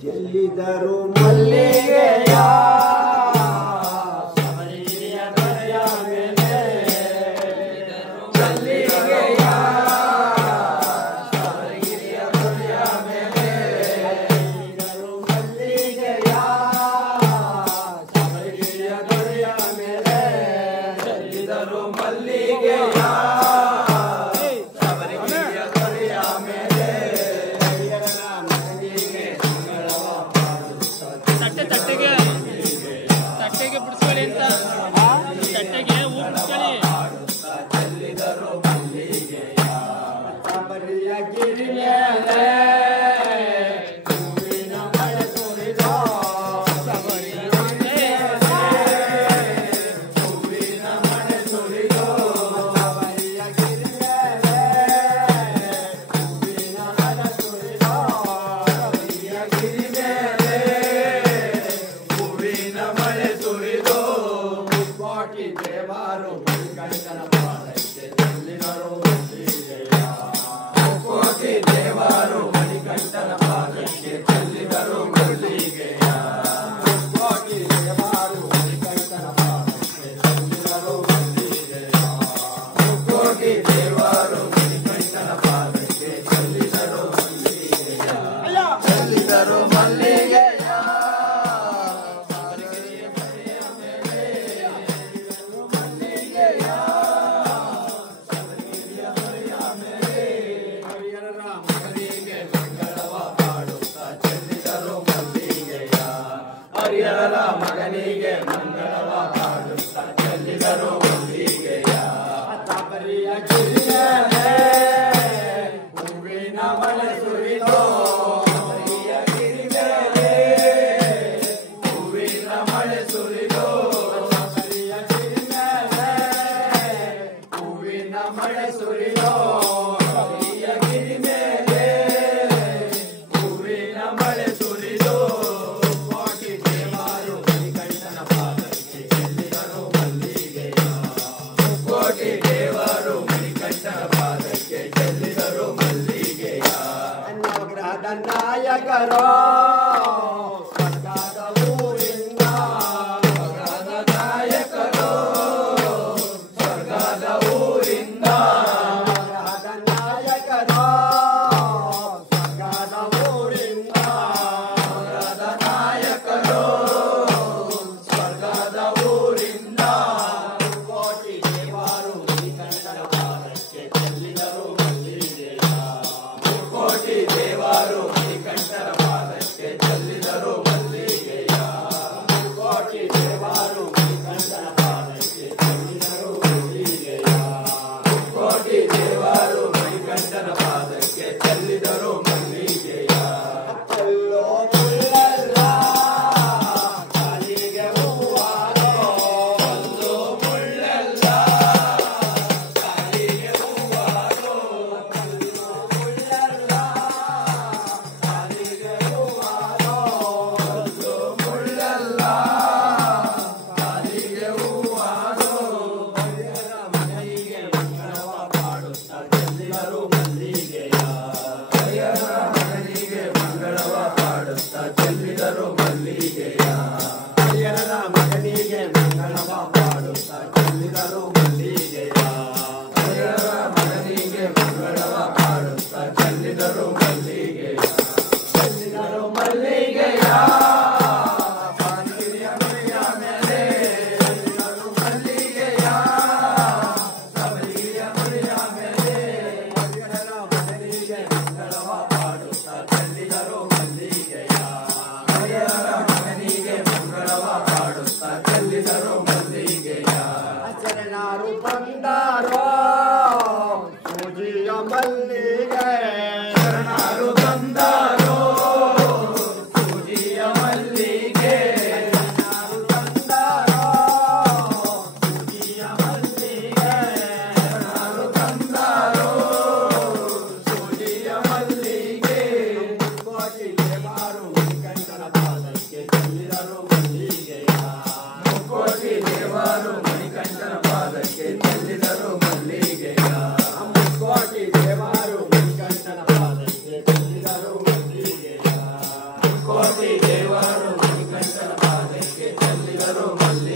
ಚೆಲ್ಲಿದರು ಮಲ್ಲಿಗೆಯ ಶಬರಿಗಿರಿಯ ದೊರೆಯ ಮೇಲೆ ಮಲ್ಲಿಗೆಯ ಶಬರಿಗಿರಿಯ ದೊರೆಯ ಮೇಲೆ ಮಲ್ಲಿಗೆಯ ಶಬರಿಗಿರಿಯ ದೊರೆಯ ಮೇಲೆ ಚೆಲ್ಲಿದರು ಮಲ್ಲಿಗೆಯ ಶಬರಿಗಿರಿಯ ದೊರೆಯ ಮೇಲೆ ತಟ್ಟೆಗೆ ಬಿಡಿಸ್ಕೊಳ್ಳಿ ಅಂತ ತಟ್ಟೆಗೆ ಹೂ ಬಿಡಿಸ್ಕೊಳ್ಳಿ. ಚೆಲ್ಲಿದರು ಮಲ್ಲಿಗೆಯ ಶಬರಿಯ ಗಿರಿ ಮೇಲೆ ಹೂವಿನ ಮಳೆ ಸುರಿದ ಶಬರಿಯ ಹೂವಿನ ಮಳೆ ಸುರಿದ ಶಬರಿಯ ಗಿರಿ ಮೇಲೆ ಹೂವಿನ ಮಳೆ ಸುರಿದ ಶಬರಿಯ ಗಿರಿ ಮೇಲೆ ಹೂವಿನ ಮಳೆ ಸುರಿದು ಕೋಟಿ ದೇವರು ಮಣಿಕಂಠನ ಪಾದಕ್ಕೆ ಚೆಲ್ಲಿದರು ಮಲ್ಲಿಗೆಯ ಕೋಟಿ ದೇವರು ಮಣಿಕಂಠನ ಪಾದಕ್ಕೆ ಚೆಲ್ಲಿದರು ಮಲ್ಲಿಗೆಯ ಕೋಟಿ ದೇವರು ಮಣಿಕಂಠನ ಪಾದಕ್ಕೆ ಚೆಲ್ಲಿದರು ಮಲ್ಲಿಗೆಯ ಕೋಟಿ ದೇವರು ಮಣಿಕಂಠನ ಪಾದಕ್ಕೆ ಚೆಲ್ಲಿದರು ಮಲ್ಲಿಗೆಯ ಚೆಲ್ಲಿದರು ಮಲ್ಲಿಗೆಯ ಹರಿಹರರ ಮಗನಿಗೆ ಮಂಗಳವ ಕಾಡುತ್ತ ಚೆಲ್ಲಿದರು ಮಲ್ಲಿಗೆಯ ಶಬರಿಯ ಗಿರಿ ಮೇಲೆ ಹೂವಿನ ಮಳೆ ಸುರಿದೋ ಶಬರಿಯ ಗಿರಿ ಮೇಲೆ ಹೂವಿನ ಮಳೆ ಸುರಿದೋ ಶಬರಿಯ ಗಿರಿ ಮೇಲೆ ಹೂವಿನ ಮಳೆ ಸುರಿದೋ ಶಬರಿಯ ಗಿರಿ ಮೇಲೆ ಹೂವಿನ ಮಳೆ ಸುರಿದೋ ಕೋಟಿ ದೇವರು ಮಣಿಕಂಠನ ಪಾದಕ್ಕೆ ಚೆಲ್ಲಿದರು ಮಲ್ಲಿಗೆಯ ಕೋಟಿ ದೇವರು ಮಣಿಕಂಠನ ಪಾದಕ್ಕೆ ಚೆಲ್ಲಿದರು ಮಲ್ಲಿಗೆಯ ನವಗ್ರಹದ ನಾಯಕರೋ ಸ್ವರ್ಗದ ಊರಿಂದ ನವಗ್ರಹದ ನಾಯಕರೋ ಸ್ವರ್ಗದ ಊರಿಂದ ನವಗ್ರಹದ ನಾಯಕರೋ ಸ್ವರ್ಗದ ಊರಿಂದ ನವಗ್ರಹದ ನಾಯಕರೋ ಸ್ವರ್ಗದ ಊರಿಂದ ಕೋಟಿ ದೇವರು ಮಣಿಕಂಠನ ಪಾದಕ್ಕೆ ಚೆಲ್ಲಿದರು ಮಲ್ಲಿಗೆಯ ಕೋಟಿ ದೇವರು ಮಣಿಕಂಠನ ಪಾದಕ್ಕೆ ಚೆಲ್ಲಿದರು ಮಲ್ಲಿಗೆಯ ಕೋಟಿ ದೇವರು ಮಣಿಕಂಠನ ಪಾದಕ್ಕೆ ಚೆಲ್ಲಿದರು ಮಲ್ಲಿಗೆಯ ಕೋಟಿ ದೇವರು ಮಣಿಕಂಠನ ಪಾದಕ್ಕೆ ಚೆಲ್ಲಿದರು ಮಲ್ಲಿಗೆಯ ಎಲ್ಲೋ ಮುಳ್ಳಲ್ಲ ಕಾಲಿಗೆ ಹೂವಾರೋ ಎಲ್ಲೋ ಮುಳ್ಳಲ್ಲ ಕಾಲಿಗೆ ಹೂವಾರೋ ಎಲ್ಲೋ ಮುಳ್ಳಲ್ಲ ಕಾಲಿಗೆ ಹೂವಾರೋ ಎಲ್ಲೋ ಮುಳ್ಳಲ್ಲ ಕಾಲಿಗೆ ಹೂವಾರೋ ಹರಿಹರ ಮಗನಿಗೆ ಮಂಗಳವ ಪಾಡುತ್ತ ಚೆಲ್ಲಿದರು ಮಲ್ಲಿಗೆಯ ಹರಿಹರ ಮಗನಿಗೆ ಮಂಗಳವ ಪಾಡುತ್ತ ಚೆಲ್ಲಿದರು ಮಲ್ಲಿಗೆಯ ಹರಿಹರನ ಮಗನಿಗೆ ಮಂಗಳವ ಪಾಡುತ್ತ ಚೆಲ್ಲಿದರು ಮಲ್ಲಿಗೆಯ ಹರಿಹರ ಮಗನಿಗೆ ಮಂಗಳವ ಪಾಡುತ್ತ ಚೆಲ್ಲಿದರು ಮಲ್ಲಿಗೆಯ ಚೆಲ್ಲಿದರು ಮಲ್ಲಿಗೆಯ ಶಬರಿಗಿರಿಯ ದೊರೆಯ ಮೇಲೆ ಚೆಲ್ಲಿದರು ಮಲ್ಲಿಗೆಯ ಶಬರಿಗಿರಿಯ ದೊರೆಯ ಮೇಲೆ ಹರಿಹರನ ಮಗನಿಗೆ ಮಂಗಳವ ಪಾಡುತ್ತ ಚೆಲ್ಲಿದರು ಮಲ್ಲಿಗೆಯ ಹರಿಹರ ಮಗನಿಗೆ ಮಂಗಳವ ಪಾಡುತ್ತ ಚೆಲ್ಲಿದರು ಮಲ್ಲಿಗೆಯ ಶರಣರು ಬಂದಾರೋ ಸೂಜಿಯ ಮಲ್ಲಿಗೆ ಶರಣರು ಬಂದಾರೋ ಸೂಜಿಯ ಮಲ್ಲಿಗೆ ಶರಣರು ಬಂದಾರೋ ಸೂಜಿಯ ಮಲ್ಲಿಗೆ ಶರಣರು ಬಂದಾರೋ ಸೂಜಿಯ ಮಲ್ಲಿಗೆ ಕೋಟಿ ದೇವರು ಮಣಿಕಂಠನ ಪಾದಕ್ಕೆ ಚೆಲ್ಲಿದರು ಮಲ್ಲಿಗೆಯ ಕೋಟಿ ದೇವರು ಮಣಿಕಂಠನ ಪಾದಕ್ಕೆ ಚೆಲ್ಲಿದರು ಮಲ್ಲಿಗೆಯ ಕೋಟಿ ದೇವರು ಮಣಿಕಂಠನ ಪಾದಕ್ಕೆ ಚೆಲ್ಲಿದರು ಮಲ್ಲಿಗೆಯ ಮಲ್ಲಿಗೆಯು ಮಲ್ಲಿಗೆಯು